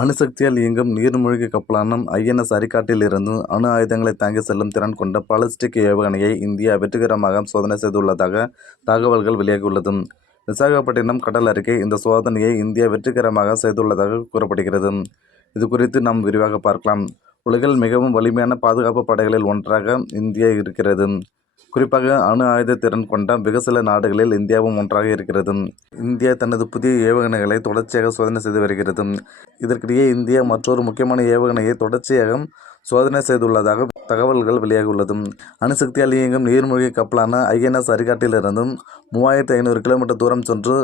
அணுசக்தியால் இயங்கும் நீர்மூழ்கி கப்பலான ஐஎன்எஸ் அரிகாட்டில் இருந்து அணு ஆயுதங்களை தாங்கி செல்லும் திறன் கொண்ட பாலிஸ்டிக் ஏவுகணையை இந்தியா வெற்றிகரமாக சோதனை செய்துள்ளதாக தகவல்கள் வெளியாகியுள்ளது. விசாகப்பட்டினம் கடல் அருகே இந்த சோதனையை இந்தியா வெற்றிகரமாக செய்துள்ளதாக கூறப்படுகிறது. இது குறித்து நாம் விரிவாக பார்க்கலாம். உலகில் மிகவும் வலிமையான பாதுகாப்பு படைகளில் ஒன்றாக இந்தியா இருக்கிறது. குறிப்பாக அணு ஆயுத திறன் கொண்ட வெகு சில நாடுகளில் இந்தியாவும் ஒன்றாக இருக்கிறது. இந்தியா தனது புதிய ஏவுகணைகளை தொடர்ச்சியாக சோதனை செய்து வருகிறது. இதற்கிடையே இந்தியா மற்றொரு முக்கியமான ஏவுகணையை தொடர்ச்சியாக சோதனை செய்துள்ளதாக தகவல்கள் வெளியாகியுள்ளது. அணுசக்தியால் இயங்கும் நீர்மூழ்கி கப்பலான ஐஎன்எஸ் அரிகாட்டிலிருந்து 3500 கிலோமீட்டர் தூரம் சென்று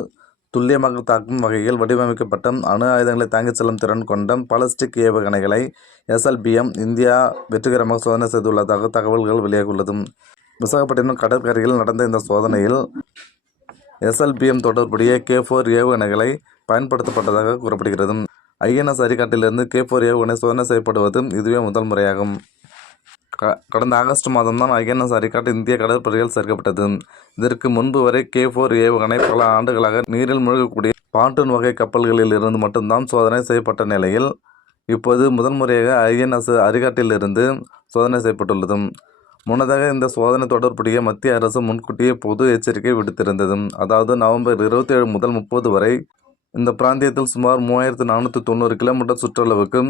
துல்லியமாக தாக்கும் வகையில் வடிவமைக்கப்பட்ட அணு ஆயுதங்களை தாங்கிச் செல்லும் திறன் கொண்ட பாலிஸ்டிக் ஏவுகணைகளை SLBM இந்தியா வெற்றிகரமாக சோதனை செய்துள்ளதாக தகவல்கள் வெளியாகியுள்ளது. விசாகப்பட்டினம் கடற்கரையில் நடந்த இந்த சோதனையில் SLBM தொடர்புடைய K4 ஏவுகணைகளை பயன்படுத்தப்பட்டதாக கூறப்படுகிறது. ஐஎன்எஸ் அரிகாட்டிலிருந்து K4 ஏவுகணை சோதனை செய்யப்படுவது இதுவே முதல் முறையாகும். கடந்த ஆகஸ்ட் மாதம்தான் ஐஎன்எஸ் அரிகாட் இந்திய கடற்படையில் சேர்க்கப்பட்டது. இதற்கு முன்பு வரை K4 ஏவுகணை பல ஆண்டுகளாக நீரில் மூழ்கக்கூடிய பாண்டூன் வகை கப்பல்களில் இருந்து மட்டும்தான் சோதனை செய்யப்பட்ட நிலையில் இப்போது முதல் முறையாக ஐஎன்எஸ் அரிகாட்டிலிருந்து சோதனை செய்யப்பட்டுள்ளது. முன்னதாக இந்த சோதனை தொடர்புடைய மத்திய அரசு முன்கூட்டியே பொது எச்சரிக்கை விடுத்திருந்தது. அதாவது நவம்பர் 27 முதல் 30 வரை இந்த பிராந்தியத்தில் சுமார் 3490 கிலோமீட்டர் சுற்றளவுக்கு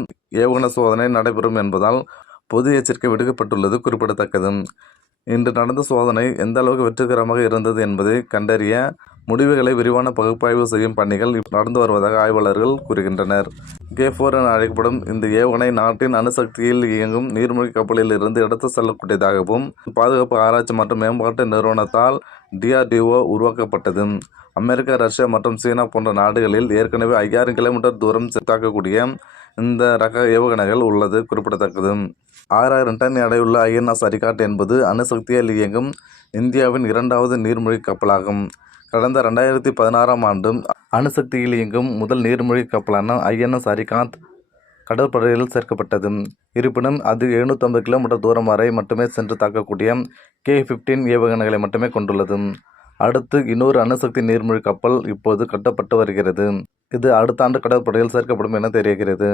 ஏவுகணை சோதனை நடைபெறும் என்பதால் பொது எச்சரிக்கை விடுக்கப்பட்டுள்ளது குறிப்பிடத்தக்கது. இன்று நடந்த சோதனை எந்த அளவுக்கு வெற்றிகரமாக இருந்தது என்பதை கண்டறிய முடிவுகளை விரிவான பகுப்பாய்வு செய்யும் பணிகள் நடந்து வருவதாக ஆய்வாளர்கள் கூறுகின்றனர். K4 என அழைக்கப்படும் இந்த ஏவுகணை நாட்டின் அணுசக்தியில் இயங்கும் நீர்மூழ்கி கப்பலில் இருந்து எடுத்து செல்லக்கூடியதாகவும் பாதுகாப்பு ஆராய்ச்சி மற்றும் மேம்பாட்டு நிறுவனத்தால் DRDO உருவாக்கப்பட்டது. அமெரிக்கா, ரஷ்யா மற்றும் சீனா போன்ற நாடுகளில் ஏற்கனவே 5000 கிலோமீட்டர் தூரம் தாக்கக்கூடிய இந்த ரக ஏவுகணைகள் உள்ளது குறிப்பிடத்தக்கது. 6000 டன் எடையுள்ள ஐஎன்எஸ் அரிகாட் என்பது அணுசக்தியால் இயங்கும் இந்தியாவின் இரண்டாவது நீர்மூழ்கி கப்பலாகும். கடந்த 2016ஆம் ஆண்டு அணுசக்தியில் இயங்கும் முதல் நீர்மூழ்கி கப்பலான ஐஎன்எஸ் அரிகாத் கடற்படையில் சேர்க்கப்பட்டது. இருப்பினும் அது 750 கிலோமீட்டர் தூரம் வரை மட்டுமே சென்று தாக்கக்கூடிய K-15 ஏவுகணைகளை மட்டுமே கொண்டுள்ளது. அடுத்து இன்னொரு அணுசக்தி நீர்மூழ்கி கப்பல் இப்போது கட்டப்பட்டு வருகிறது. இது அடுத்த ஆண்டு கடற்படையில் சேர்க்கப்படும் என தெரிகிறது.